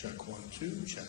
Check 1, 2, check.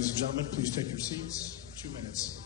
ladies and gentlemen, please take your seats. 2 minutes.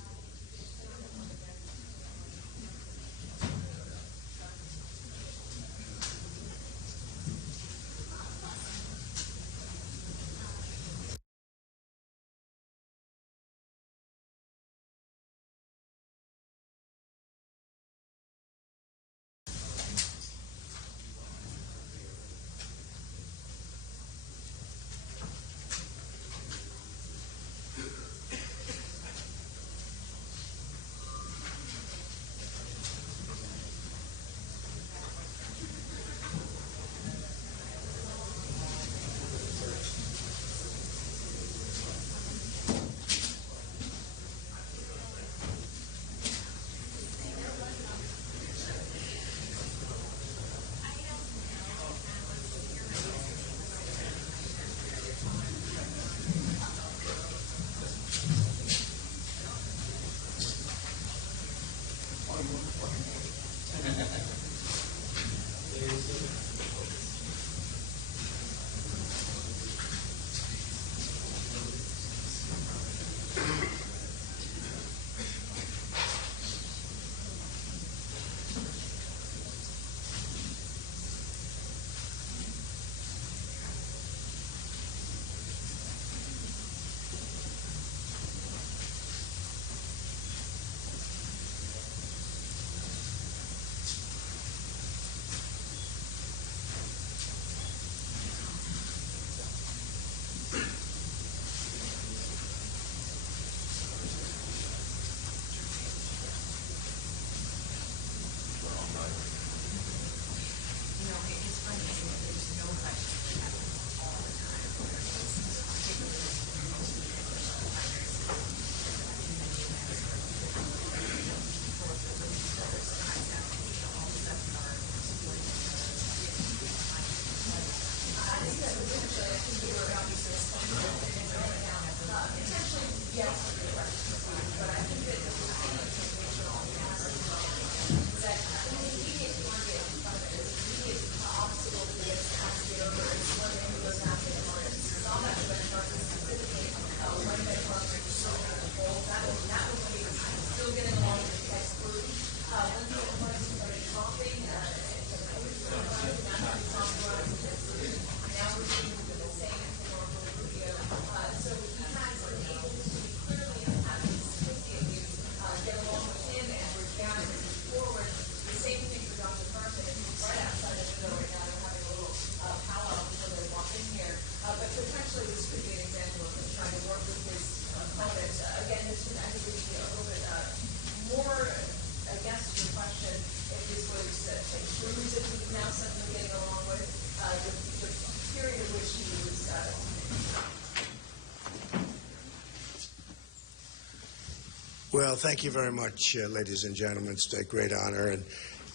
Well, thank you very much, ladies and gentlemen. It's a great honor. And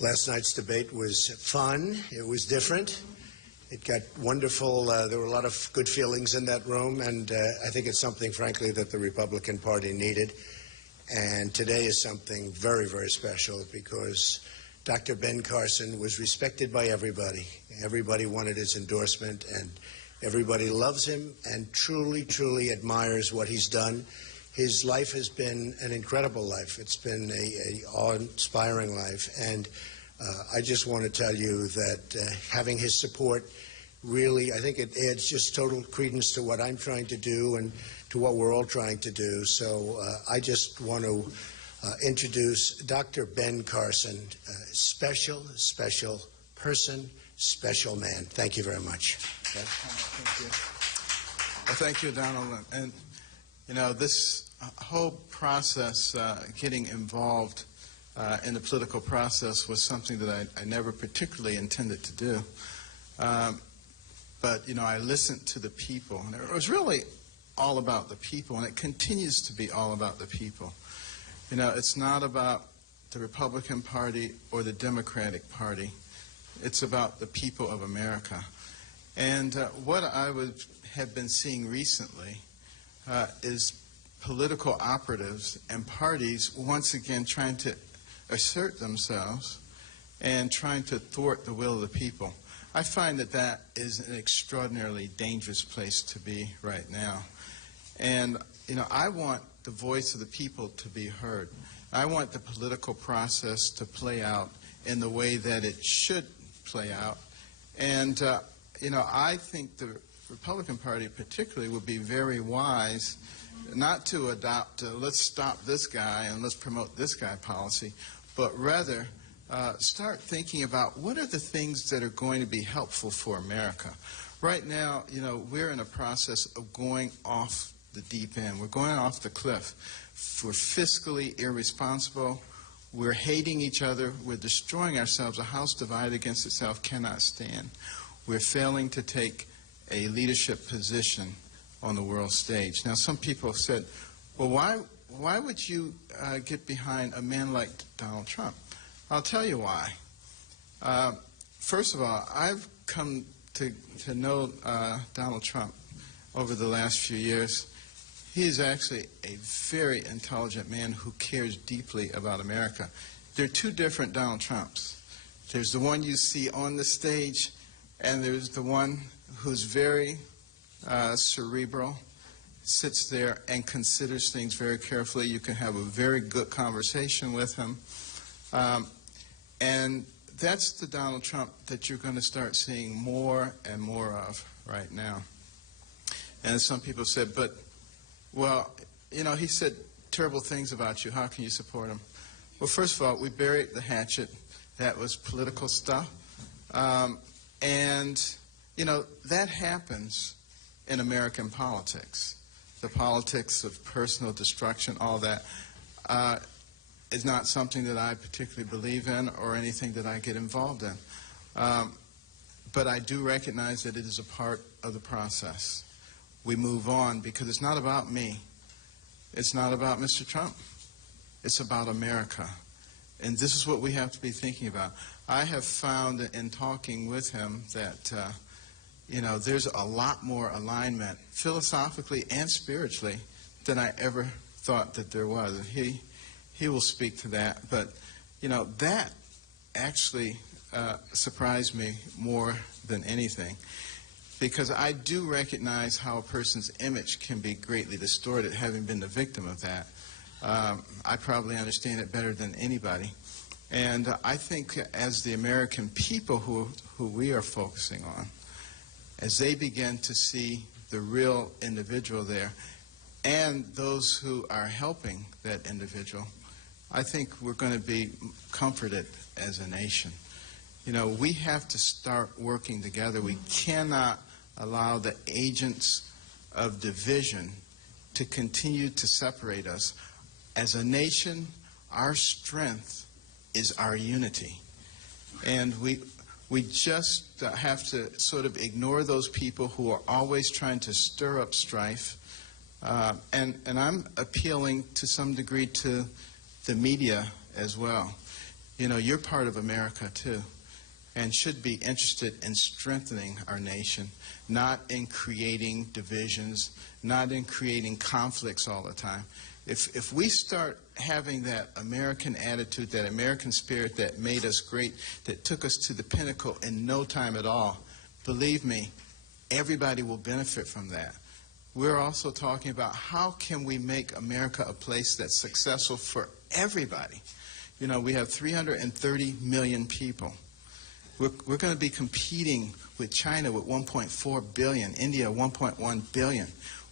last night's debate was fun. It was different. It got wonderful. There were a lot of good feelings in that room, and I think it's something, frankly, that the Republican Party needed. And today is something very, very special because Dr. Ben Carson was respected by everybody. Everybody wanted his endorsement, and everybody loves him and truly, truly admires what he's done. His life has been an incredible life. It's been a awe-inspiring life, and I just want to tell you that having his support really, I think it adds just total credence to what I'm trying to do and to what we're all trying to do. So I just want to introduce Dr. Ben Carson, special, special person, special man. Thank you very much. Okay. Thank you. Well, thank you, Donald. And you know, this whole process, getting involved in the political process was something that I never particularly intended to do. But, you know, I listened to the people, and it was really all about the people, and it continues to be all about the people. You know, it's not about the Republican Party or the Democratic Party. It's about the people of America. And what I have been seeing recently is political operatives and parties once again trying to assert themselves and trying to thwart the will of the people. I find that that is an extraordinarily dangerous place to be right now. And, I want the voice of the people to be heard. I want the political process to play out in the way that it should play out. And, I think the Republican Party particularly would be very wise not to adopt let's stop this guy and let's promote this guy policy, but rather start thinking about what are the things that are going to be helpful for America. Right now, we're in a process of going off the deep end. We're going off the cliff. We're fiscally irresponsible. We're hating each other. We're destroying ourselves. A house divided against itself cannot stand. We're failing to take a leadership position on the world stage. Now, some people have said, well, why would you get behind a man like Donald Trump? I'll tell you why. First of all, I've come to know Donald Trump over the last few years. He is actually a very intelligent man who cares deeply about America. There are two different Donald Trumps. There's the one you see on the stage, and there's the one who's very cerebral, sits there and considers things very carefully. You can have a very good conversation with him. And that's the Donald Trump that you're going to start seeing more and more of right now. And some people said, but, well, he said terrible things about you. How can you support him? Well, first of all, we buried the hatchet. That was political stuff. And, that happens in American politics. The politics of personal destruction, all that, is not something that I particularly believe in or anything that I get involved in. But I do recognize that it is a part of the process. We move on because it's not about me. It's not about Mr. Trump. It's about America. And this is what we have to be thinking about. I have found in talking with him that, there's a lot more alignment philosophically and spiritually than I ever thought that there was. And he will speak to that. But, that actually surprised me more than anything, because I do recognize how a person's image can be greatly distorted, having been the victim of that. I probably understand it better than anybody. And I think as the American people who we are focusing on, as they begin to see the real individual there and those who are helping that individual, I think we're going to be comforted as a nation. We have to start working together. We cannot allow the agents of division to continue to separate us. As a nation, our strength is our unity. And we just have to sort of ignore those people who are always trying to stir up strife. And I'm appealing to some degree to the media as well. You're part of America too, and should be interested in strengthening our nation, not in creating divisions, not in creating conflicts all the time. If we start having that American attitude, that American spirit that made us great, that took us to the pinnacle in no time at all, believe me, everybody will benefit from that. We're also talking about how can we make America a place that's successful for everybody. We have 330 million people. We're going to be competing with China with 1.4 billion, India 1.1 billion.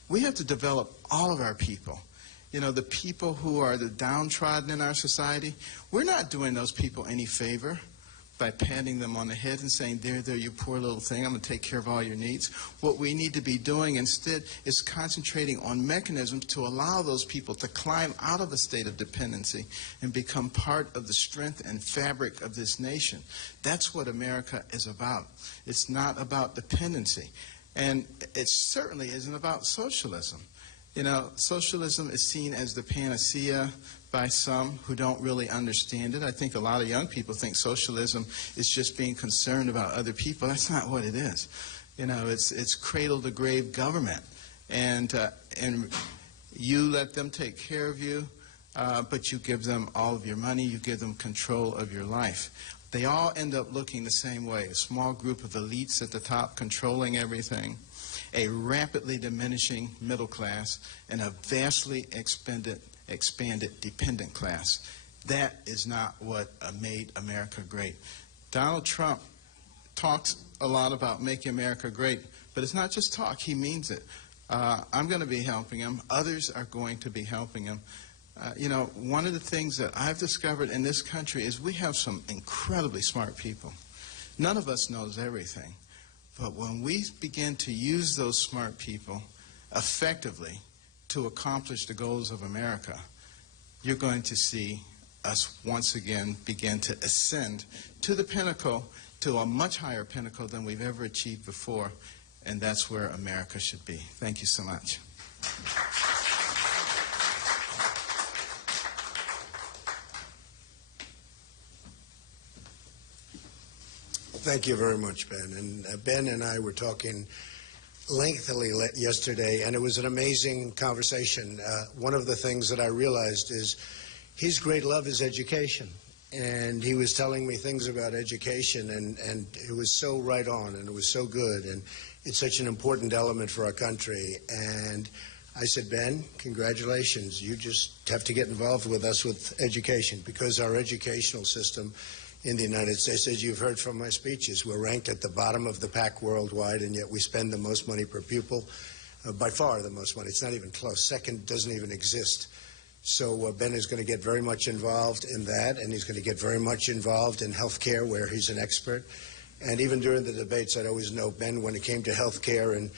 We have to develop all of our people. The people who are the downtrodden in our society, we're not doing those people any favor by patting them on the head and saying, there, you poor little thing, I'm going to take care of all your needs. What we need to be doing instead is concentrating on mechanisms to allow those people to climb out of a state of dependency and become part of the strength and fabric of this nation. That's what America is about. It's not about dependency. And it certainly isn't about socialism. Socialism is seen as the panacea by some who don't really understand it. I think a lot of young people think socialism is just being concerned about other people. That's not what it is. It's cradle-to-grave government. And you let them take care of you, but you give them all of your money, you give them control of your life. They all end up looking the same way, a small group of elites at the top controlling everything. a rapidly diminishing middle class, and a vastly expanded dependent class. That is not what made America great. Donald Trump talks a lot about making America great, but it's not just talk, he means it. I'm going to be helping him. Others are going to be helping him. You know, one of the things that I've discovered in this country is we have some incredibly smart people. None of us knows everything. But when we begin to use those smart people effectively to accomplish the goals of America, you're going to see us once again begin to ascend to the pinnacle, to a much higher pinnacle than we've ever achieved before, and that's where America should be. Thank you so much. Thank you very much, Ben. And Ben and I were talking lengthily yesterday, and it was an amazing conversation. One of the things that I realized is his great love is education. And he was telling me things about education, and it was so right on, and it was so good, and it's such an important element for our country. And I said, Ben, congratulations. You just have to get involved with us with education, because our educational system in the United States, as you've heard from my speeches, we're ranked at the bottom of the pack worldwide, and yet we spend the most money per pupil, by far the most money. It's not even close. Second doesn't even exist. So Ben is going to get very much involved in that, and he's going to get very much involved in health care, where he's an expert. And even during the debates, I'd always know Ben, when it came to health care and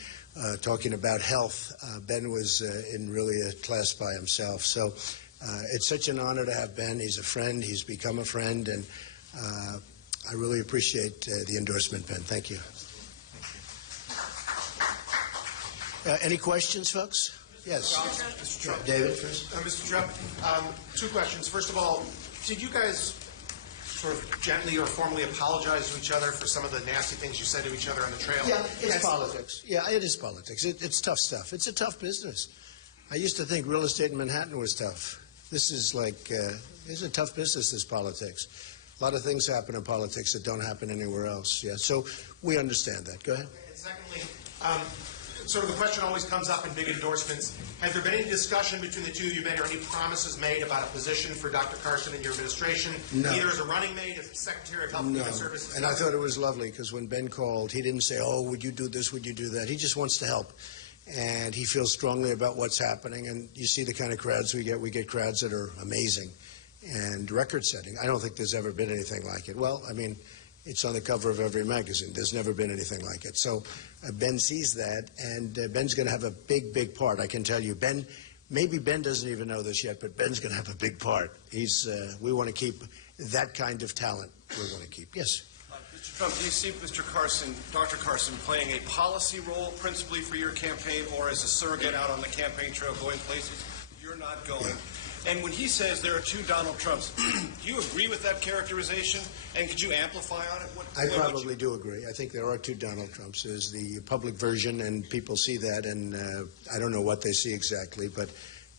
talking about health, Ben was in really a class by himself. So it's such an honor to have Ben. He's a friend. He's become a friend, and I really appreciate the endorsement, Ben. Thank you. Any questions, folks? Yes. Mr. Trump. David first. Mr. Trump, two questions. First of all, did you guys sort of gently or formally apologize to each other for some of the nasty things you said to each other on the trail? Yeah, it's politics. Yeah, it is politics. It's tough stuff. It's a tough business. I used to think real estate in Manhattan was tough. This is like, it's a tough business, this politics. A lot of things happen in politics that don't happen anywhere else. Yeah, so we understand that. Go ahead. And secondly, sort of the question always comes up in big endorsements. Has there been any discussion between the two of you, Ben, or any promises made about a position for Dr. Carson in your administration, No. either as a running mate, as Secretary of Health and Human Services? And I thought it was lovely, because when Ben called, he didn't say, oh, would you do this, would you do that? He just wants to help. And he feels strongly about what's happening. And you see the kind of crowds we get. We get crowds that are amazing and record-setting. I don't think there's ever been anything like it. Well, I mean, it's on the cover of every magazine. There's never been anything like it. So Ben sees that, and Ben's going to have a big, big part. I can tell you, Ben, maybe Ben doesn't even know this yet, but Ben's going to have a big part. We want to keep that kind of talent. We're going to keep. Yes. Mr. Trump, do you see Mr. Carson, Dr. Carson, playing a policy role principally for your campaign, or as a surrogate out on the campaign trail going places you're not going? Yeah. And when he says there are two Donald Trumps, do you agree with that characterization? And could you amplify on it? I probably do agree. I think there are two Donald Trumps. There's the public version, and people see that, and I don't know what they see exactly, but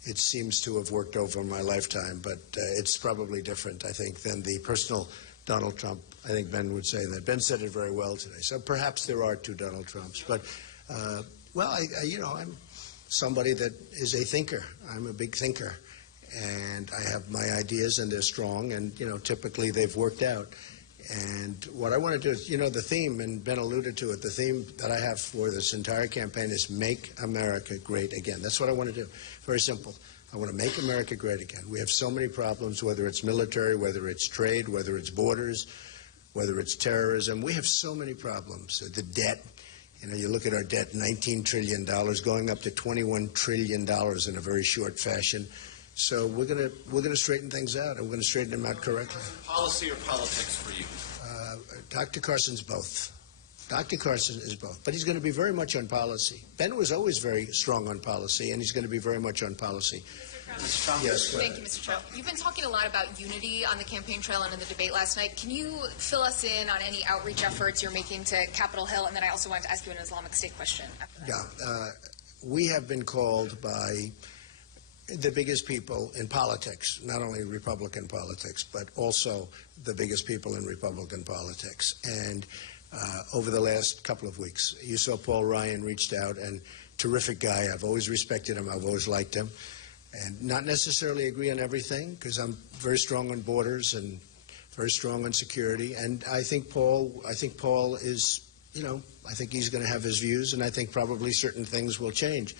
it seems to have worked over my lifetime. But it's probably different, I think, than the personal Donald Trump. I think Ben would say that. Ben said it very well today. So perhaps there are two Donald Trumps. But, well, I'm somebody that is a thinker. I'm a big thinker. And I have my ideas, and they're strong, and, typically they've worked out. And what I want to do is, the theme, and Ben alluded to it, the theme that I have for this entire campaign is Make America Great Again. That's what I want to do. Very simple. I want to make America great again. We have so many problems, whether it's military, whether it's trade, whether it's borders, whether it's terrorism. We have so many problems. The debt. You look at our debt, $19 trillion, going up to $21 trillion in a very short fashion. So we're gonna straighten things out, and we're gonna straighten them out correctly. Policy or politics for you? Dr. Carson's both. Dr. Carson is both, but he's going to be very much on policy. Ben was always very strong on policy, and he's going to be very much on policy. Mr. Trump. Yes. Thank you, Mr. Trump. You've been talking a lot about unity on the campaign trail and in the debate last night. Can you fill us in on any outreach efforts you're making to Capitol Hill? And then I also wanted to ask you an Islamic State question after that. Yeah, we have been called by the biggest people in politics, not only Republican politics, but also the biggest people in Republican politics. And over the last couple of weeks, you saw Paul Ryan reached out, and terrific guy. I've always respected him. I've always liked him. And not necessarily agree on everything, because I'm very strong on borders and very strong on security. And I think Paul is, I think he's going to have his views, and I think probably certain things will change.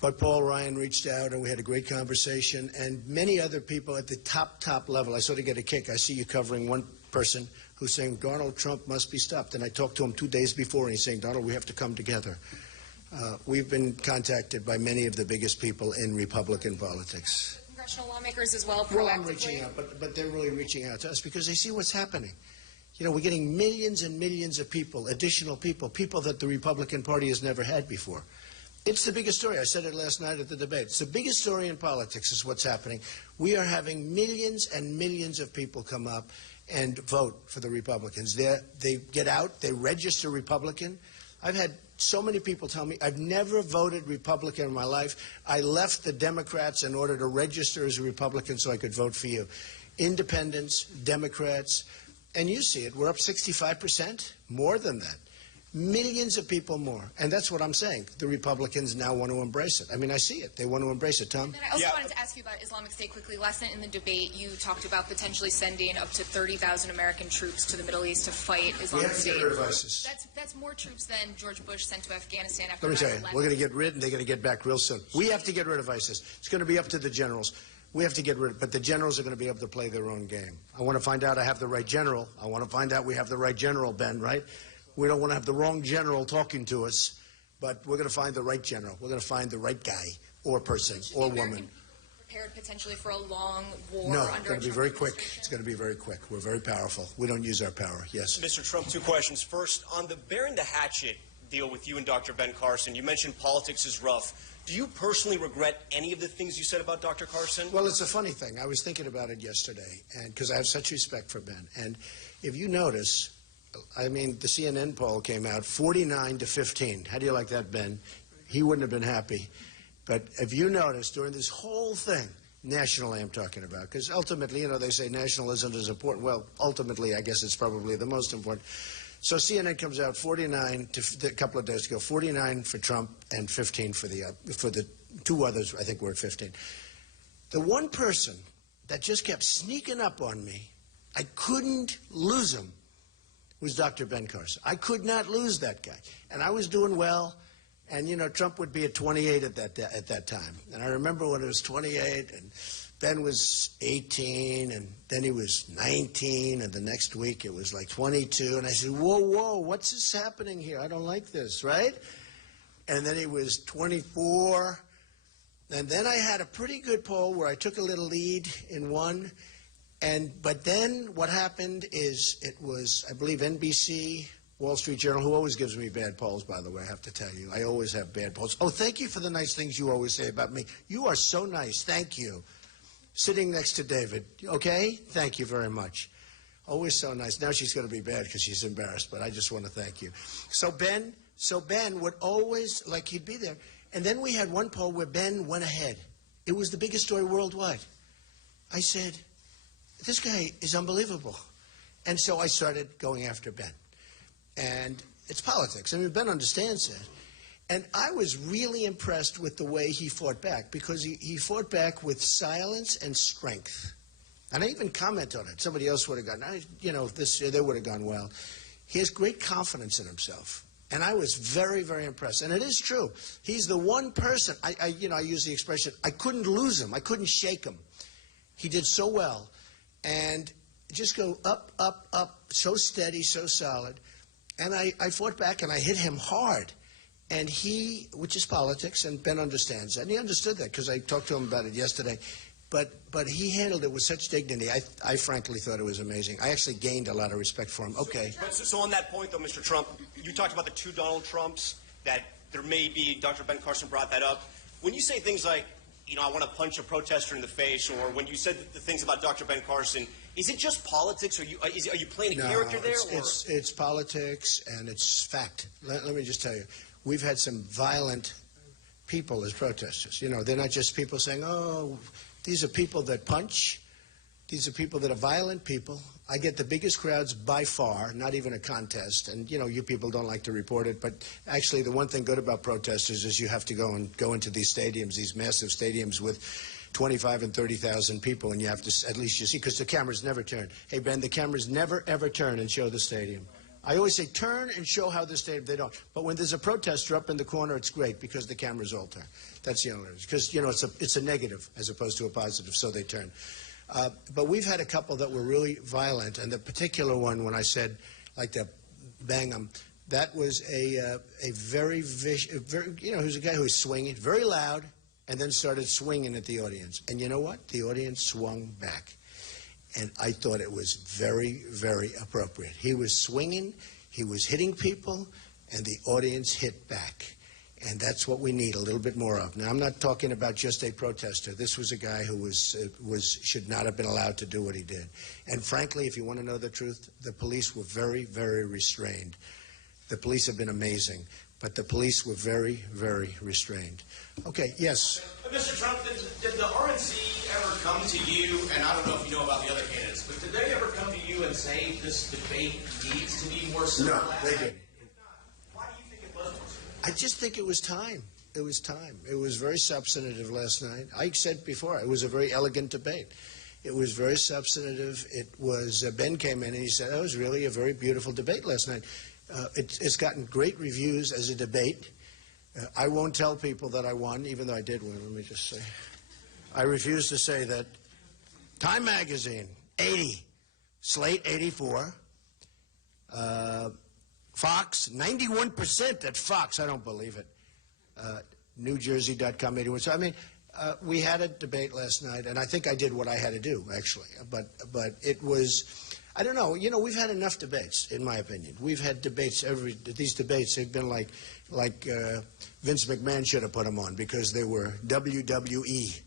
But Paul Ryan reached out, and we had a great conversation, and many other people at the top level. I sort of get a kick. I see you covering one person who's saying Donald Trump must be stopped. And I talked to him 2 days before, and he's saying, Donald, we have to come together. We've been contacted by many of the biggest people in Republican politics. Congressional lawmakers as well, proactively? Well, I'm reaching out, but they're really reaching out to us because they see what's happening. We're getting millions and millions of people, additional people that the Republican Party has never had before. It's the biggest story. I said it last night at the debate. It's the biggest story in politics is what's happening. We are having millions and millions of people come up and vote for the Republicans. They get out, they register Republican. I've had so many people tell me, I've never voted Republican in my life. I left the Democrats in order to register as a Republican so I could vote for you. Independents, Democrats, and you see it. We're up 65%, more than that. Millions of people more. And that's what I'm saying. The Republicans now want to embrace it. I mean, I see it. They want to embrace it. Tom? And I also wanted to ask you about Islamic State quickly. Last night in the debate, you talked about potentially sending up to 30,000 American troops to the Middle East to fight Islamic State. We have to get rid of ISIS. That's more troops than George Bush sent to Afghanistan after 9/11. Let me tell you, we're going to get rid, and they're going to get back real soon. We have to get rid of ISIS. It's going to be up to the generals. We have to get rid of it, but the generals are going to be able to play their own game. I want to find out I have the right general. I want to find out we have the right general, Ben, right? We don't want to have the wrong general talking to us, but we're going to find the right general. We're going to find the right guy or person or woman. Prepared potentially for a long war? No, it's going to be very quick. It's going to be very quick. We're very powerful. We don't use our power. Yes. Mr. Trump, two questions. First, on the bearing the hatchet deal with you and Dr. Ben Carson, you mentioned politics is rough. Do you personally regret any of the things you said about Dr. Carson? Well, it's a funny thing. I was thinking about it yesterday, and because I have such respect for Ben. And if you notice, I mean, the CNN poll came out 49-15. How do you like that, Ben? He wouldn't have been happy. But if you notice, during this whole thing, nationally I'm talking about, because ultimately, they say nationalism is important. Well, ultimately, I guess it's probably the most important. So CNN comes out 49 a couple of days ago, 49 for Trump and 15 for the two others. I think we're at 15. The one person that just kept sneaking up on me, I couldn't lose him, was Dr. Ben Carson. I could not lose that guy, and I was doing well. And Trump would be at 28 at that time. And I remember when it was 28, and Ben was 18, and then he was 19, and the next week it was like 22. And I said, whoa, what's this happening here? I don't like this, right? And then he was 24. And then I had a pretty good poll where I took a little lead in one. But then what happened is it was, I believe, NBC, Wall Street Journal, who always gives me bad polls, by the way, I have to tell you. I always have bad polls. Oh, thank you for the nice things you always say about me. You are so nice. Thank you. Sitting next to David. Okay? Thank you very much. Always so nice. Now she's going to be bad because she's embarrassed, but I just want to thank you. So Ben would always, he'd be there. And then we had one poll where Ben went ahead. It was the biggest story worldwide. I said, this guy is unbelievable. And so I started going after Ben. And it's politics. I mean, Ben understands it. And I was really impressed with the way he fought back, because he fought back with silence and strength. And I even comment on it. Somebody else would have gone, they would have gone well. He has great confidence in himself. And I was very, very impressed. And it is true. He's the one person, I use the expression, I couldn't lose him. I couldn't shake him. He did so well. And just go up, up, up, so steady, so solid. And I fought back, and I hit him hard. And which is politics, and Ben understands that. And he understood that because I talked to him about it yesterday. But he handled it with such dignity. I frankly thought it was amazing. I actually gained a lot of respect for him. Okay. So on that point, though, Mr. Trump, you talked about the two Donald Trumps, that there may be, Dr. Ben Carson brought that up. When you say things like, I want to punch a protester in the face, or when you said the things about Dr. Ben Carson, is it just politics? Are you playing a character there? It's politics, and it's fact. Let me just tell you, we've had some violent people as protesters. You know, they're not just people saying, oh, these are people that punch. These are people that are violent people. I get the biggest crowds by far, not even a contest. And, you know, you people don't like to report it, but actually the one thing good about protesters is you have to go into these stadiums, these massive stadiums with 25 and 30,000 people, and you have to, at least you see, because the cameras never turn. Hey, Ben, the cameras never, ever turn and show the stadium. I always say turn and show how the stadium, they don't. But when there's a protester up in the corner, it's great because the cameras all turn. That's the only reason. Because, you know, it's a negative as opposed to a positive, so they turn. But we've had a couple that were really violent, and the particular one, when I said, like to bang them, that was a very vicious, you know, he was a guy who was swinging, very loud, and then started swinging at the audience. And you know what? The audience swung back. And I thought it was very, very appropriate. He was swinging, he was hitting people, and the audience hit back. And that's what we need a little bit more of. Now, I'm not talking about just a protester. This was a guy who should not have been allowed to do what he did. And frankly, if you want to know the truth, the police were very, very restrained. The police have been amazing, but the police were very, very restrained. Okay, yes. Mr. Trump, did the RNC ever come to you, and I don't know if you know about the other candidates, but did they ever come to you and say this debate needs to be more civil? No, they didn't. Why do you think it was more civil? I just think it was time. It was time. It was very substantive last night. I said before, it was a very elegant debate. It was very substantive. It was, Ben came in and he said, that was really a very beautiful debate last night. It's gotten great reviews as a debate. I won't tell people that I won, even though I did win, let me just say. I refuse to say that. Time Magazine, 80. Slate, 84. Fox, 91% at Fox. I don't believe it. NewJersey.com, 81. So, I mean, we had a debate last night, and I think I did what I had to do, actually. But it was, I don't know. You know, we've had enough debates, in my opinion. We've had debates, these debates have been like Vince McMahon should have put them on because they were WWE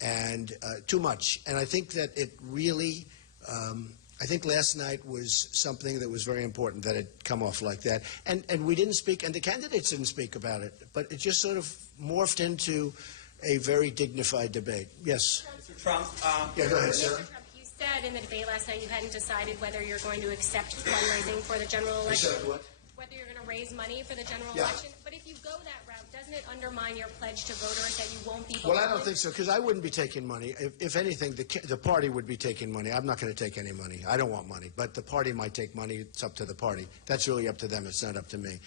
and too much. And I think that it really, I think last night was something that was very important that it come off like that. And we didn't speak, and the candidates didn't speak about it, but it just sort of morphed into a very dignified debate. Yes? Mr. Trump, yeah, go ahead, Sarah. Mr. Trump, you said in the debate last night you hadn't decided whether you're going to accept fundraising for the general election. Accept what? Whether you're going to raise money for the general Yeah. election. But if you go that route, doesn't it undermine your pledge to voters that you won't be voting? Well, I don't think so, because I wouldn't be taking money. If anything, the party would be taking money. I'm not going to take any money. I don't want money. But the party might take money. It's up to the party. That's really up to them. It's not up to me.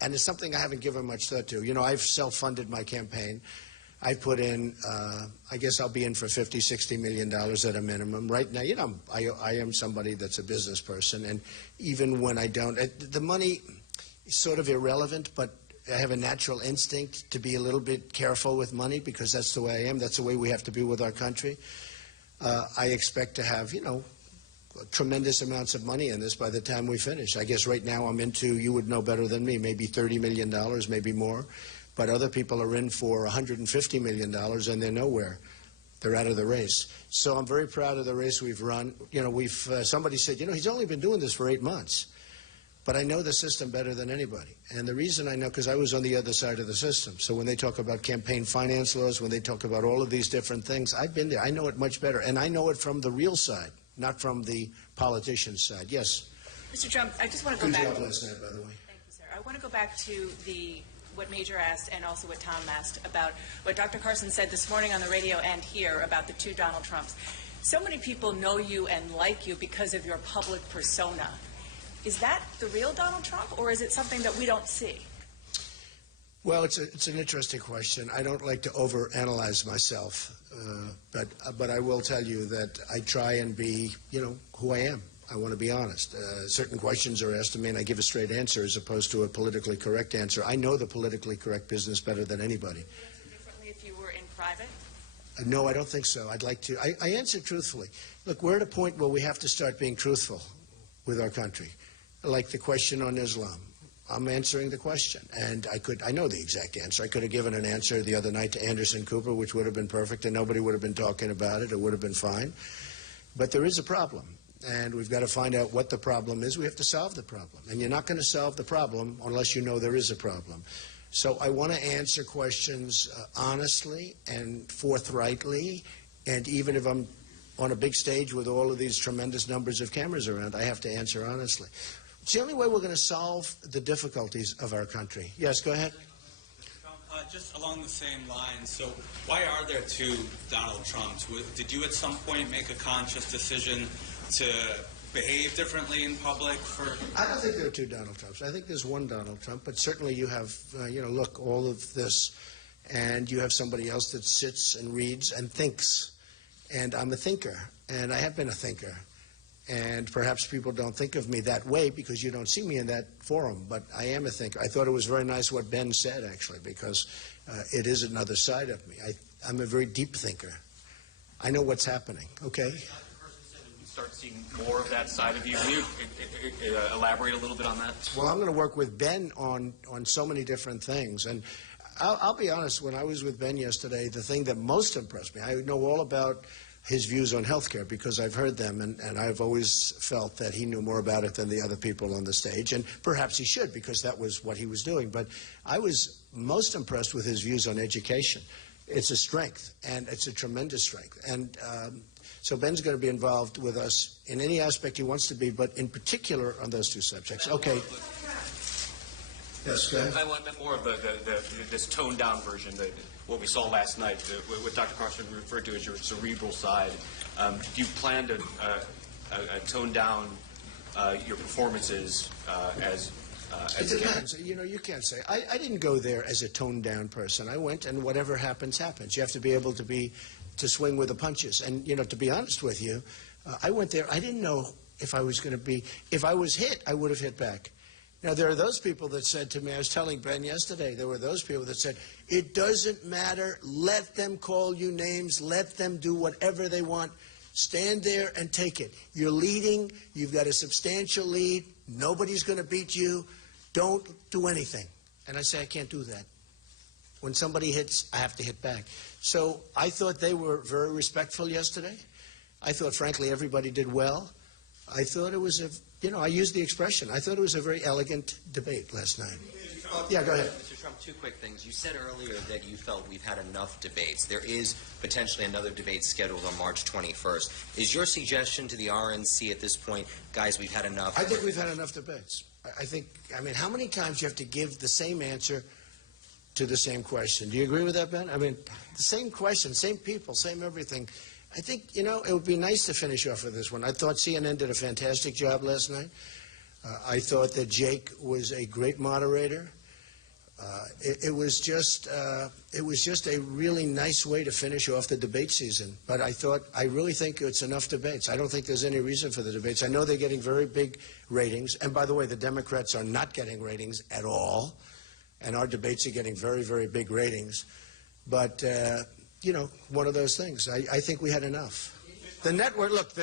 And it's something I haven't given much thought to. You know, I've self-funded my campaign. I put in, I guess I'll be in for $50, $60 million at a minimum. Right now, you know, I am somebody that's a business person. And even when I don't, the money is sort of irrelevant, but I have a natural instinct to be a little bit careful with money because that's the way I am. That's the way we have to be with our country. I expect to have, you know, tremendous amounts of money in this by the time we finish. I guess right now I'm into, you would know better than me, maybe $30 million, maybe more. But other people are in for $150 million and they're nowhere. They're out of the race. So I'm very proud of the race we've run. You know, somebody said, you know, he's only been doing this for 8 months. But I know the system better than anybody. And the reason I know, because I was on the other side of the system. So when they talk about campaign finance laws, when they talk about all of these different things, I've been there. I know it much better. And I know it from the real side, not from the politician's side. Yes? Mr. Trump, I just want to go Good back. job last night, by the way. Thank you, sir. I want to go back to what Major asked and also what Tom asked about what Dr. Carson said this morning on the radio and here about the two Donald Trumps. So many people know you and like you because of your public persona. Is that the real Donald Trump, or is it something that we don't see? Well, it's an interesting question. I don't like to overanalyze myself, but I will tell you that I try and be, you know, who I am. I want to be honest. Certain questions are asked of me, and I give a straight answer as opposed to a politically correct answer. I know the politically correct business better than anybody. Would you answer differently if you were in private? No, I don't think so. I'd like to. I answer truthfully. Look, we're at a point where we have to start being truthful with our country. Like the question on Islam. I'm answering the question, and I know the exact answer. I could have given an answer the other night to Anderson Cooper, which would have been perfect, and nobody would have been talking about it. It would have been fine. But there is a problem, and we've got to find out what the problem is. We have to solve the problem, and you're not going to solve the problem unless you know there is a problem. So I want to answer questions honestly and forthrightly, and even if I'm on a big stage with all of these tremendous numbers of cameras around, I have to answer honestly. It's the only way we're going to solve the difficulties of our country. Yes, go ahead. Just along the same lines, so why are there two Donald Trumps? Did you at some point make a conscious decision to behave differently in public? I don't think there are two Donald Trumps. I think there's one Donald Trump, but certainly you have, look, all of this, and you have somebody else that sits and reads and thinks. And I'm a thinker, and I have been a thinker. And perhaps people don't think of me that way because you don't see me in that forum, but I am a thinker. I thought it was very nice what Ben said, actually, because it is another side of me. I'm a very deep thinker. I know what's happening, okay? Start seeing more of that side of you. Can you elaborate a little bit on that? Well, I'm going to work with Ben on so many different things. And I'll be honest, when I was with Ben yesterday, the thing that most impressed me, I know all about his views on health care because I've heard them, and I've always felt that he knew more about it than the other people on the stage, and perhaps he should because that was what he was doing. But I was most impressed with his views on education. It's a strength, and it's a tremendous strength. And so Ben's going to be involved with us in any aspect he wants to be, but in particular on those two subjects. Okay. Yes, go ahead. I want more of this toned-down version, what we saw last night, what Dr. Carson referred to as your cerebral side. Do you plan to tone down your performances as it depends. You can't say. I didn't go there as a toned-down person. I went, and whatever happens, happens. You have to be able to swing with the punches. And, to be honest with you, I went there. I didn't know if I was going to be, if I was hit, I would have hit back. Now, there are those people that said to me, I was telling Ben yesterday, there were those people that said, it doesn't matter, let them call you names, let them do whatever they want, stand there and take it. You're leading, you've got a substantial lead, nobody's going to beat you, don't do anything. And I say, I can't do that. When somebody hits, I have to hit back. So I thought they were very respectful yesterday. I thought, frankly, everybody did well. I thought it was I used the expression. I thought it was a very elegant debate last night. Yeah, go ahead. Mr. Trump, two quick things. You said earlier that you felt we've had enough debates. There is potentially another debate scheduled on March 21st. Is your suggestion to the RNC at this point, guys, we've had enough? I think we've had enough debates. I mean, how many times do you have to give the same answer to the same question? Do you agree with that, Ben? I mean, the same question, same people, same everything. I think, it would be nice to finish off with this one. I thought CNN did a fantastic job last night. I thought that Jake was a great moderator. It was just a really nice way to finish off the debate season. But I really think it's enough debates. I don't think there's any reason for the debates. I know they're getting very big ratings. And by the way, the Democrats are not getting ratings at all. And our debates are getting very, very big ratings. But, one of those things. I think we had enough. The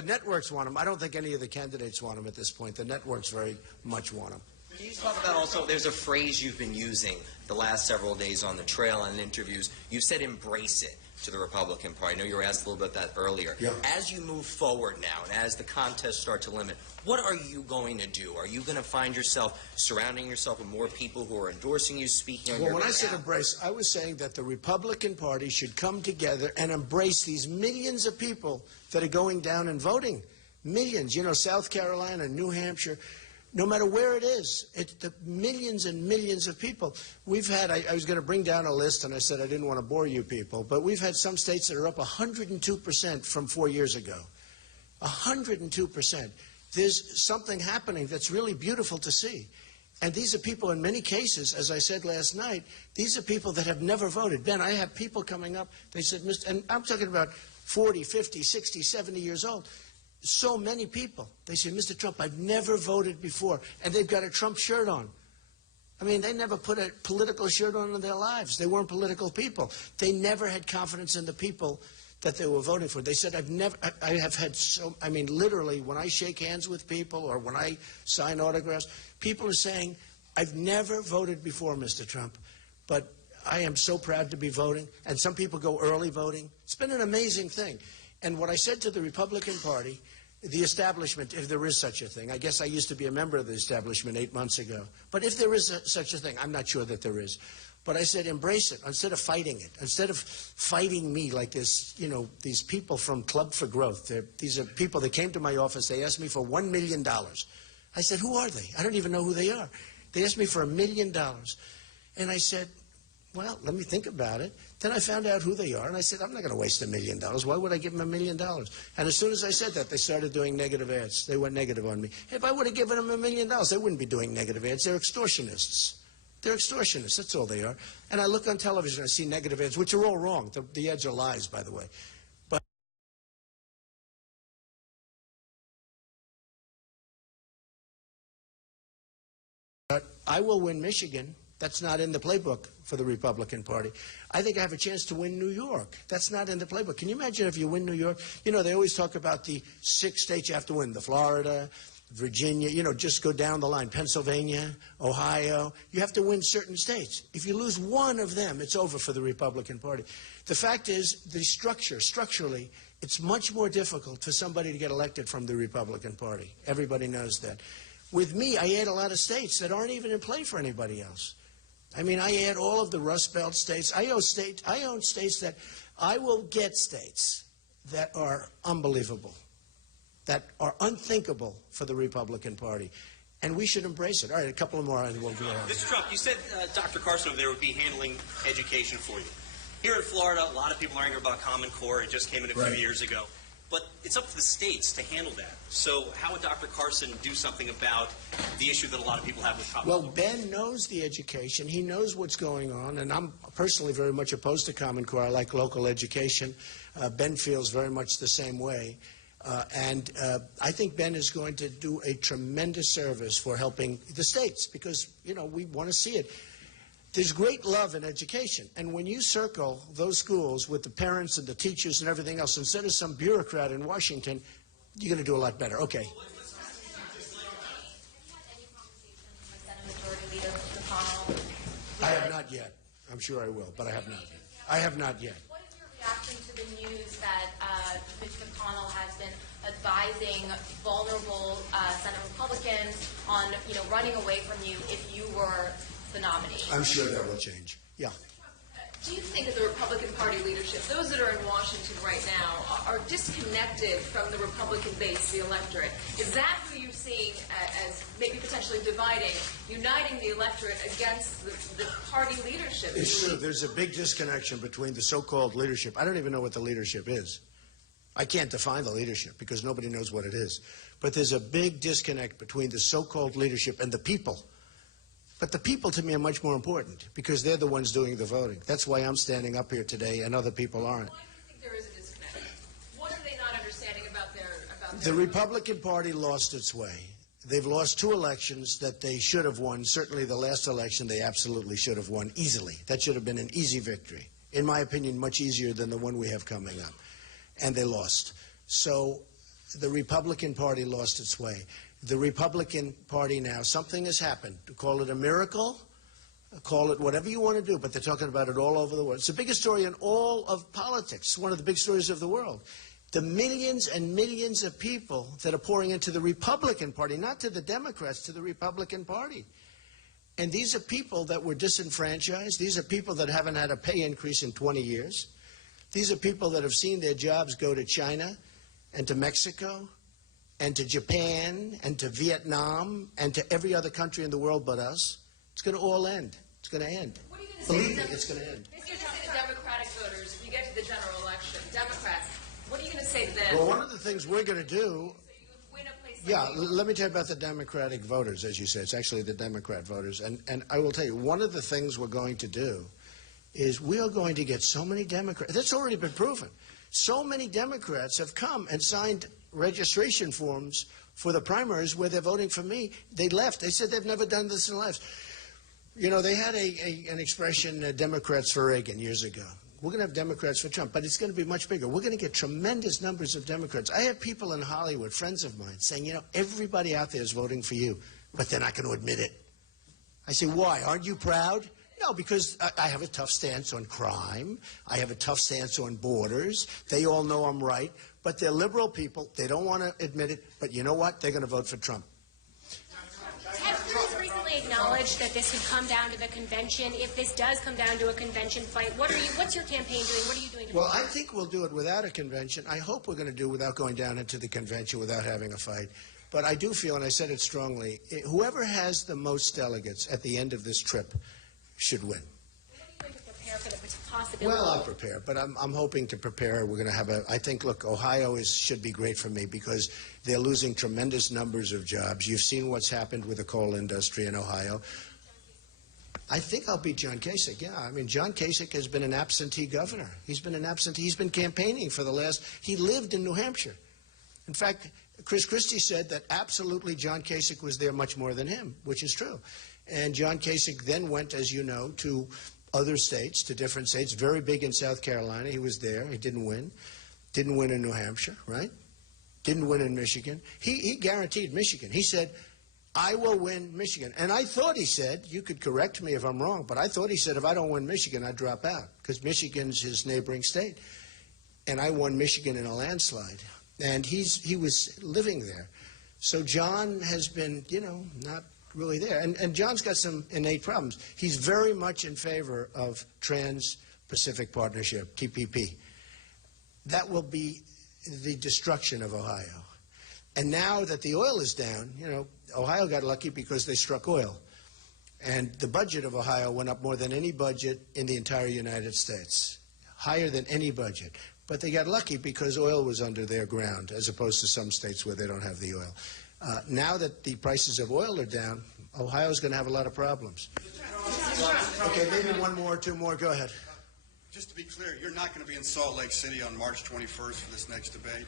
networks want them. I don't think any of the candidates want them at this point. The networks very much want them. Can you talk about also, there's a phrase you've been using the last several days on the trail and in interviews. You've said embrace it to the Republican Party. I know you were asked a little bit about that earlier. Yeah. As you move forward now and as the contests start to limit, what are you going to do? Are you going to find yourself surrounding yourself with more people who are endorsing you, speaking on your behalf? When I said embrace, I was saying that the Republican Party should come together and embrace these millions of people that are going down and voting. Millions. South Carolina, New Hampshire, no matter where it is, it's the millions and millions of people. We've had, I was going to bring down a list, and I said I didn't want to bore you people, but we've had some states that are up 102% from 4 years ago. 102%. There's something happening that's really beautiful to see. And these are people, in many cases, as I said last night, these are people that have never voted. Ben, I have people coming up, they said, and I'm talking about 40, 50, 60, 70 years old. So many people. They say, Mr. Trump, I've never voted before. And they've got a Trump shirt on. I mean, they never put a political shirt on in their lives. They weren't political people. They never had confidence in the people that they were voting for. They said, I have had literally, when I shake hands with people or when I sign autographs, people are saying, I've never voted before, Mr. Trump, but I am so proud to be voting. And some people go early voting. It's been an amazing thing. And what I said to the Republican Party, the establishment, if there is such a thing. I guess I used to be a member of the establishment 8 months ago. But if there is such a thing, I'm not sure that there is. But I said, embrace it instead of fighting it. Instead of fighting me like this, you know, these people from Club for Growth. These are people that came to my office. They asked me for $1 million. I said, who are they? I don't even know who they are. They asked me for $1 million. And I said, well, let me think about it. Then I found out who they are, and I said, I'm not going to waste $1 million. Why would I give them $1 million? And as soon as I said that, they started doing negative ads. They went negative on me. If I would have given them $1 million, they wouldn't be doing negative ads. They're extortionists. They're extortionists. That's all they are. And I look on television, I see negative ads, which are all wrong. The ads are lies, by the way. But I will win Michigan. That's not in the playbook for the Republican Party. I think I have a chance to win New York. That's not in the playbook. Can you imagine if you win New York? You know, they always talk about the 6 states you have to win, the Florida, Virginia, you know, just go down the line, Pennsylvania, Ohio. You have to win certain states. If you lose one of them, it's over for the Republican Party. The fact is, the structurally, it's much more difficult for somebody to get elected from the Republican Party. Everybody knows that. With me, I add a lot of states that aren't even in play for anybody else. I mean, I add all of the Rust Belt states. I own states that I will get states that are unbelievable, that are unthinkable for the Republican Party. And we should embrace it. All right, a couple of more and we'll go on. Mr. Trump, you said Dr. Carson over there would be handling education for you. Here in Florida, a lot of people are angry about Common Core. It just came in a few years ago. But it's up to the states to handle that. So how would Dr. Carson do something about the issue that a lot of people have with Common Core? Well, Ben knows the education. He knows what's going on. And I'm personally very much opposed to Common Core. I like local education. Ben feels very much the same way. I think Ben is going to do a tremendous service for helping the states because, you know, we want to see it. There's great love in education, and when you circle those schools with the parents and the teachers and everything else, instead of some bureaucrat in Washington, you're going to do a lot better. Okay. I have not yet. I'm sure I will, but I have not. I have not yet. What is your reaction to the news that Mitch McConnell has been advising vulnerable Senate Republicans on, you know, running away from you if you were the nominee? I'm sure that will change. Yeah. Do you think that the Republican Party leadership, those that are in Washington right now, are disconnected from the Republican base, the electorate? Is that who you're seeing as maybe potentially dividing, uniting the electorate against the party leadership? It's true. There's a big disconnection between the so-called leadership. I don't even know what the leadership is. I can't define the leadership because nobody knows what it is. But there's a big disconnect between the so-called leadership and the people. But the people, to me, are much more important because they're the ones doing the voting. That's why I'm standing up here today and other people aren't. Why do you think there is a disconnect? What are they not understanding about their The Republican Party lost its way. They've lost 2 elections that they should have won. Certainly the last election they absolutely should have won easily. That should have been an easy victory. In my opinion, much easier than the one we have coming up. And they lost. So the Republican Party lost its way. The Republican Party now, something has happened. Call it a miracle, call it whatever you want to do, but they're talking about it all over the world. It's the biggest story in all of politics. It's one of the big stories of the world. The millions and millions of people that are pouring into the Republican Party, not to the Democrats, to the Republican Party. And these are people that were disenfranchised. These are people that haven't had a pay increase in 20 years. These are people that have seen their jobs go to China and to Mexico and to Japan, and to Vietnam, and to every other country in the world but us. It's going to all end. It's going to end. What are you going to Believe me, it's going to end. What are you going to say to Democratic voters if you get to the general election? Democrats, what are you going to say to them? Well, one of the things we're going to do... let me tell you about the Democratic voters, as you said. It's actually the Democrat voters. And I will tell you, one of the things we're going to do is we are going to get so many Democrats. That's already been proven. So many Democrats have come and signed registration forms for the primaries where they're voting for me. They left. They said they've never done this in their lives. You know, they had an expression, Democrats for Reagan, years ago. We're going to have Democrats for Trump, but it's going to be much bigger. We're going to get tremendous numbers of Democrats. I have people in Hollywood, friends of mine, saying, you know, everybody out there is voting for you, but they're not going to admit it. I say, why? Aren't you proud? No, because I have a tough stance on crime. I have a tough stance on borders. They all know I'm right. but they're liberal people. They don't want to admit it, but you know what? They're going to vote for Trump. Ted Cruz recently acknowledged that this would come down to the convention. If this does come down to a convention fight, what's your campaign doing? What are you doing to Well, I think we'll do it without a convention. I hope we're going to do it without going down into the convention, without having a fight. But I do feel, and I said it strongly, whoever has the most delegates at the end of this trip should win. What are you doing to prepare for the possibility? Well, I'll prepare, but I'm hoping to prepare. We're going to have I think, look, Ohio should be great for me because they're losing tremendous numbers of jobs. You've seen what's happened with the coal industry in Ohio. I think I'll beat John Kasich, yeah. I mean, John Kasich has been an absentee governor. He's been an absentee. He's been campaigning for he lived in New Hampshire. In fact, Chris Christie said that absolutely John Kasich was there much more than him, which is true. And John Kasich then went, as you know, to other states, to different states, very big in South Carolina. He was there. He didn't win. Didn't win in New Hampshire, right? Didn't win in Michigan. He guaranteed Michigan. He said, I will win Michigan. And I thought he said, you could correct me if I'm wrong, but I thought he said if I don't win Michigan, I drop out because Michigan's his neighboring state. And I won Michigan in a landslide. And he was living there. So John has been, not really there. And John's got some innate problems. He's very much in favor of Trans-Pacific Partnership, TPP. That will be the destruction of Ohio. And now that the oil is down, Ohio got lucky because they struck oil. And the budget of Ohio went up more than any budget in the entire United States, higher than any budget. But they got lucky because oil was under their ground, as opposed to some states where they don't have the oil. Now that the prices of oil are down, Ohio's going to have a lot of problems. Okay, maybe one more, two more. Go ahead. Just to be clear, you're not going to be in Salt Lake City on March 21st for this next debate?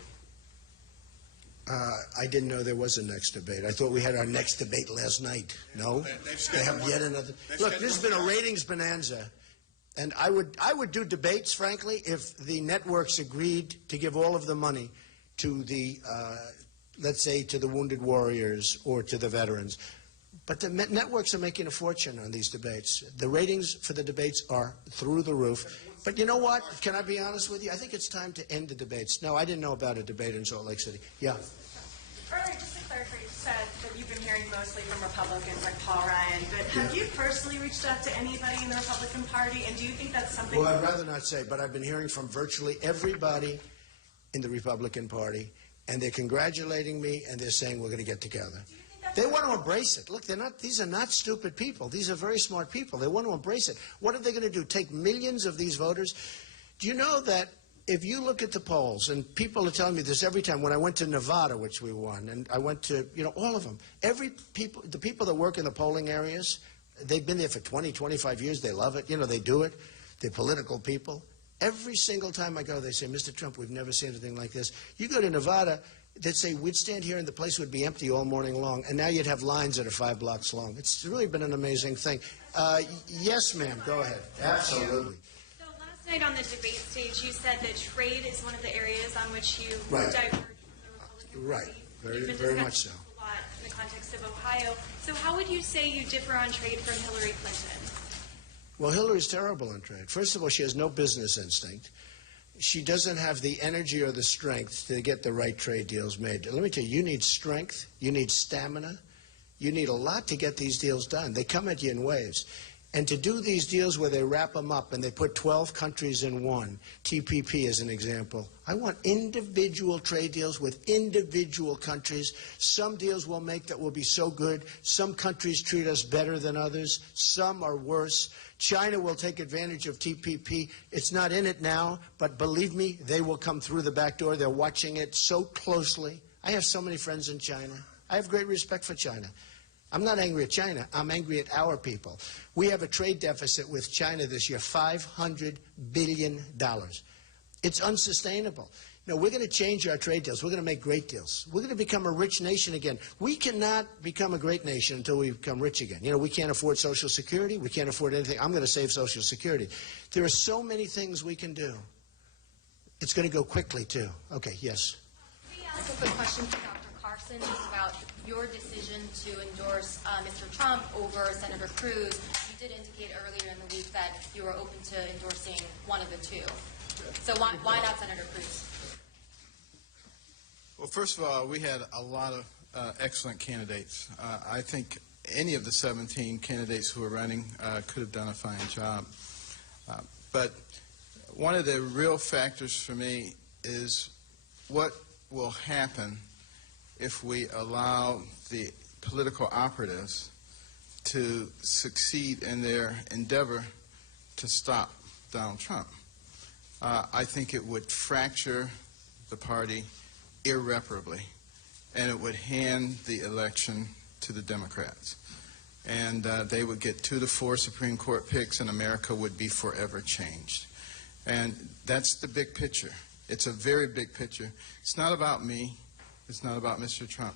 I didn't know there was a next debate. I thought we had our next debate last night. No? They have yet another. Look, this has been a ratings bonanza. And I would do debates, frankly, if the networks agreed to give all of the money to the, let's say, to the wounded warriors or to the veterans. But the networks are making a fortune on these debates. The ratings for the debates are through the roof. But you know what? Can I be honest with you? I think it's time to end the debates. No, I didn't know about a debate in Salt Lake City. Yeah. Earlier, just to clarify, you said that you've been hearing mostly from Republicans like Paul Ryan, but have you personally reached out to anybody in the Republican Party, and do you think that's something... Well, I'd rather not say, but I've been hearing from virtually everybody in the Republican Party, and they're congratulating me, and they're saying we're going to get together. They want to embrace it. Look, these are not stupid people. These are very smart people. They want to embrace it. What are they going to do, take millions of these voters? Do you know that if you look at the polls, and people are telling me this every time, when I went to Nevada, which we won, and I went to, all of them, the people that work in the polling areas, they've been there for 20, 25 years. They love it. They do it. They're political people. Every single time I go, they say, Mr. Trump, we've never seen anything like this. You go to Nevada, they'd say, we'd stand here and the place would be empty all morning long, and now you'd have lines that are 5 blocks long. It's really been an amazing thing. Yes, ma'am, go ahead. Absolutely. So last night on the debate stage, you said that trade is one of the areas on which you diverge from the Republican Party. Right, very much so. A lot in the context of Ohio. So how would you say you differ on trade from Hillary Clinton? Well, Hillary's terrible on trade. First of all, she has no business instinct. She doesn't have the energy or the strength to get the right trade deals made. Let me tell you, you need strength, you need stamina, you need a lot to get these deals done. They come at you in waves. And to do these deals where they wrap them up and they put 12 countries in one, TPP as an example, I want individual trade deals with individual countries. Some deals we'll make that will be so good. Some countries treat us better than others. Some are worse. China will take advantage of TPP. It's not in it now, but believe me, they will come through the back door. They're watching it so closely. I have so many friends in China. I have great respect for China. I'm not angry at China. I'm angry at our people. We have a trade deficit with China this year, $500 billion. It's unsustainable. No, we're going to change our trade deals. We're going to make great deals. We're going to become a rich nation again. We cannot become a great nation until we become rich again. We can't afford Social Security. We can't afford anything. I'm going to save Social Security. There are so many things we can do. It's going to go quickly, too. Okay, yes. Let me ask a quick question to Dr. Carson just about your decision to endorse Mr. Trump over Senator Cruz. You did indicate earlier in the week that you were open to endorsing one of the two. So why not Senator Cruz? Well, first of all, we had a lot of excellent candidates. I think any of the 17 candidates who were running could have done a fine job. But one of the real factors for me is what will happen if we allow the political operatives to succeed in their endeavor to stop Donald Trump. I think it would fracture the party irreparably, and it would hand the election to the Democrats. And they would get 2 to 4 Supreme Court picks, and America would be forever changed. And that's the big picture. It's a very big picture. It's not about me. It's not about Mr. Trump.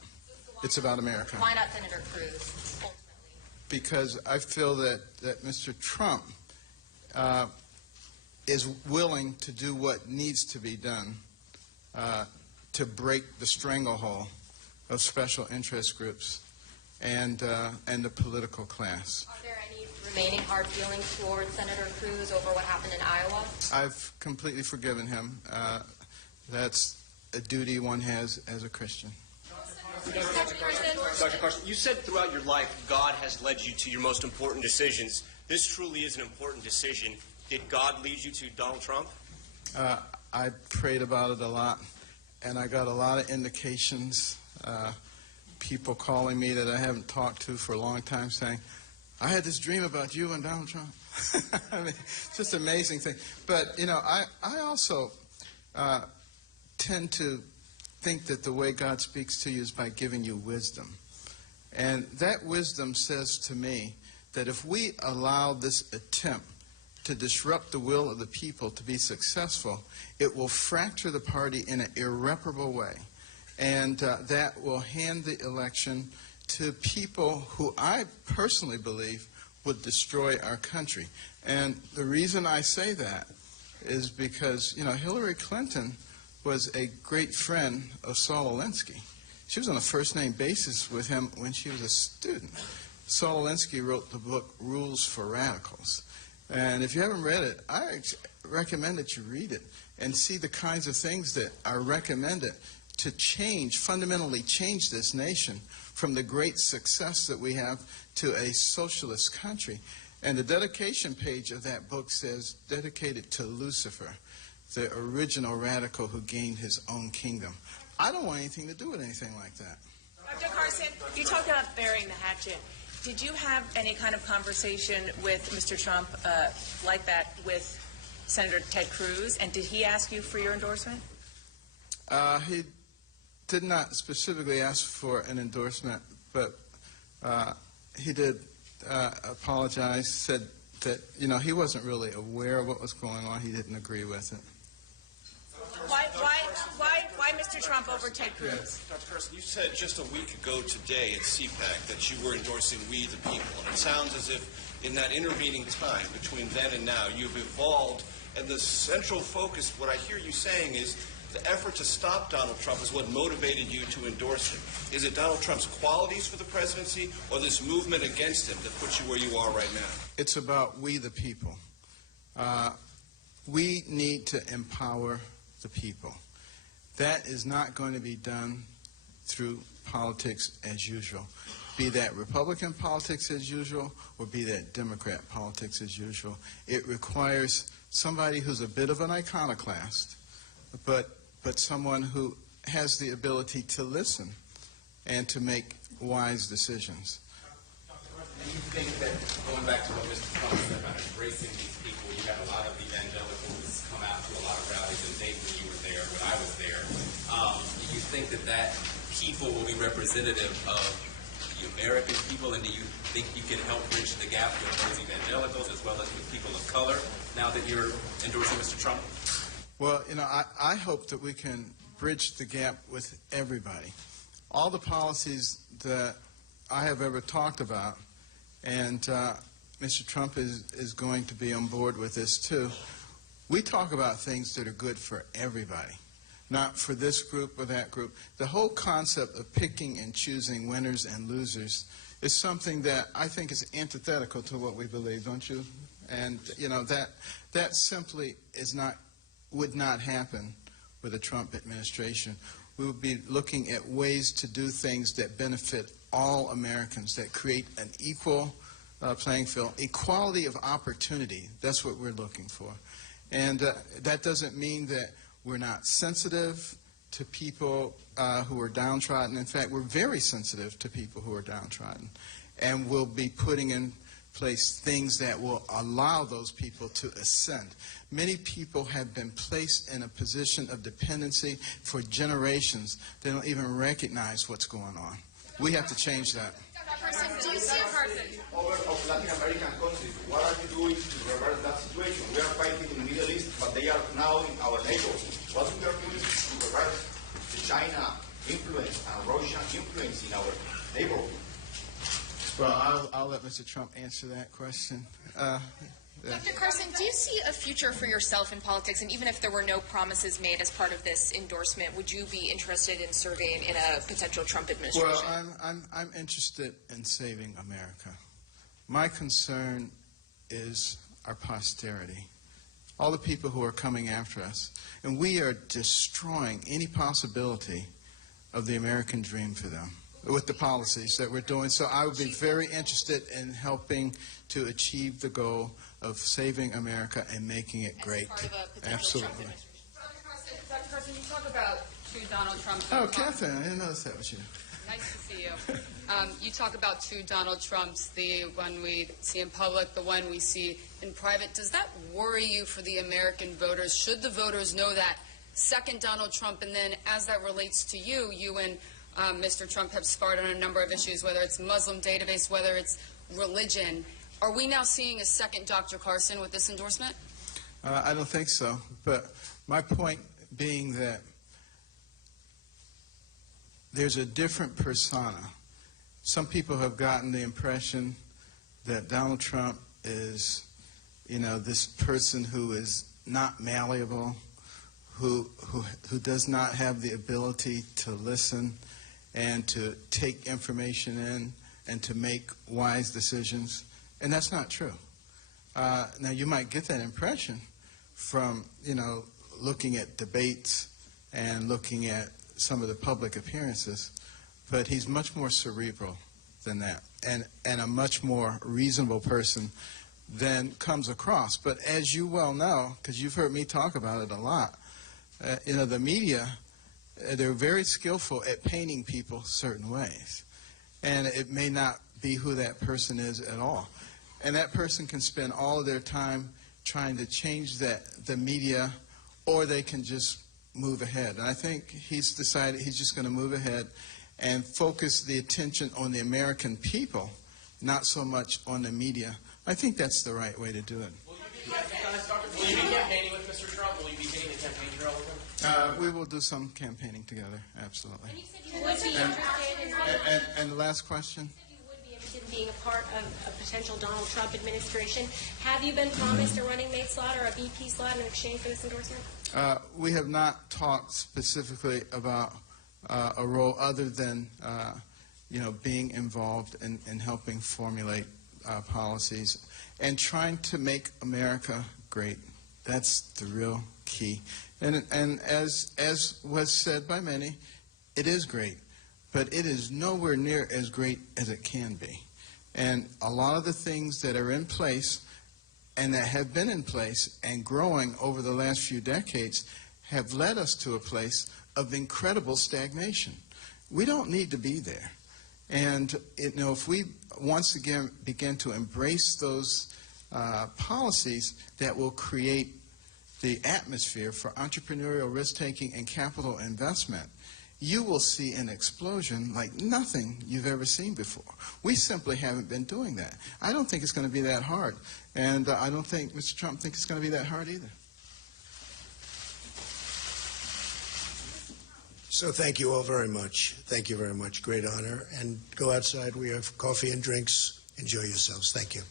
It's about America. Why not Senator Cruz, ultimately? Because I feel that Mr. Trump is willing to do what needs to be done to break the stranglehold of special interest groups and the political class. Are there any remaining hard feelings towards Senator Cruz over what happened in Iowa? I've completely forgiven him. That's a duty one has as a Christian. Dr. Carson, you said throughout your life God has led you to your most important decisions. This truly is an important decision. Did God lead you to Donald Trump? I prayed about it a lot, and I got a lot of indications, people calling me that I haven't talked to for a long time saying, I had this dream about you and Donald Trump. I mean, it's just an amazing thing. But, you know, I also tend to think that the way God speaks to you is by giving you wisdom. And that wisdom says to me that if we allow this attempt to disrupt the will of the people to be successful, it will fracture the party in an irreparable way. And that will hand the election to people who I personally believe would destroy our country. And the reason I say that is because, you know, Hillary Clinton was a great friend of Saul Alinsky. She was on a first-name basis with him when she was a student. Saul Alinsky wrote the book Rules for Radicals. And if you haven't read it, I recommend that you read it and see the kinds of things that are recommended to change, fundamentally change this nation from the great success that we have to a socialist country. And the dedication page of that book says, dedicated to Lucifer, the original radical who gained his own kingdom. I don't want anything to do with anything like that. Dr. Carson, you talked about burying the hatchet. Did you have any kind of conversation with Mr. Trump like that with Senator Ted Cruz, and did he ask you for your endorsement? He did not specifically ask for an endorsement, but he did apologize, said that, you know, he wasn't really aware of what was going on. He didn't agree with it. Why Mr. Trump over Ted Cruz? Dr. Carson, you said just a week ago today at CPAC that you were endorsing We the People, and it sounds as if in that intervening time between then and now you've evolved, and the central focus, what I hear you saying is the effort to stop Donald Trump is what motivated you to endorse him. Is it Donald Trump's qualities for the presidency or this movement against him that puts you where you are right now? It's about we the people. We need to empower the people. That is not going to be done through politics as usual, be that Republican politics as usual or be that Democrat politics as usual. It requires somebody who's a bit of an iconoclast, but someone who has the ability to listen and to make wise decisions. Do you think that, going back to what Mr. Trump said about embracing these people, you had a lot of evangelicals come out to a lot of rallies in Dayton when you were there, when I was there. Do you think that people will be representative of the American people, and do you think you can help bridge the gap with those evangelicals as well as with people of color now that you're endorsing Mr. Trump? Well, you know, I hope that we can bridge the gap with everybody. All the policies that I have ever talked about, and Mr. Trump is going to be on board with this too. We talk about things that are good for everybody, not for this group or that group. The whole concept of picking and choosing winners and losers is something that I think is antithetical to what we believe, don't you? And, you know, that simply would not happen with the Trump administration. We will be looking at ways to do things that benefit all Americans, that create an equal playing field, equality of opportunity. That's what we're looking for. And that doesn't mean that we're not sensitive to people who are downtrodden. In fact, we're very sensitive to people who are downtrodden. And we'll be putting in place things that will allow those people to ascend. Many people have been placed in a position of dependency for generations. They don't even recognize what's going on. We have to change that. Carson, do you see a of Latin American countries, what are you doing to reverse that situation? We are fighting in the Middle East, but they are now in our neighborhood. What we are doing to reverse the China influence and Russian influence in our neighborhood? Well, I'll let Mr. Trump answer that question. Dr. Carson, do you see a future for yourself in politics? And even if there were no promises made as part of this endorsement, would you be interested in serving in a potential Trump administration? Well, I'm interested in saving America. My concern is our posterity, all the people who are coming after us. And we are destroying any possibility of the American dream for them with the policies that we're doing. So I would be very interested in helping to achieve the goal of saving America and making it great. Absolutely. Dr. Carson, you talk about two Donald Trumps. Oh, Catherine, I didn't notice that was you. Nice to see you. You talk about two Donald Trumps, the one we see in public, the one we see in private. Does that worry you for the American voters? Should the voters know that second Donald Trump, and then as that relates to you, you and Mr. Trump have sparred on a number of issues, whether it's Muslim database, whether it's religion. Are we now seeing a second Dr. Carson with this endorsement? I don't think so. But my point being that there's a different persona. Some people have gotten the impression that Donald Trump is, this person who is not malleable, who does not have the ability to listen and to take information in and to make wise decisions. And that's not true. Now, you might get that impression from, looking at debates and looking at some of the public appearances, but he's much more cerebral than that and a much more reasonable person than comes across. But as you well know, because you've heard me talk about it a lot, the media, they're very skillful at painting people certain ways. And it may not be who that person is at all. And that person can spend all of their time trying to change the media, or they can just move ahead. And I think he's decided he's just going to move ahead and focus the attention on the American people, not so much on the media. I think that's the right way to do it. Will you be campaigning with Mr. Trump? Will you be taking the campaign trail with him? We will do some campaigning together, absolutely. And you said you would be interested in And the last question? in being a part of a potential Donald Trump administration. Have you been promised a running mate slot or a VP slot in exchange for this endorsement? We have not talked specifically about a role other than being involved in helping formulate policies and trying to make America great. That's the real key. And as was said by many, it is great, but it is nowhere near as great as it can be. And a lot of the things that are in place and that have been in place and growing over the last few decades have led us to a place of incredible stagnation. We don't need to be there. And if we once again begin to embrace those policies that will create the atmosphere for entrepreneurial risk-taking and capital investment, you will see an explosion like nothing you've ever seen before. We simply haven't been doing that. I don't think it's going to be that hard. And I don't think Mr. Trump thinks it's going to be that hard either. So thank you all very much. Thank you very much. Great honor. And go outside. We have coffee and drinks. Enjoy yourselves. Thank you.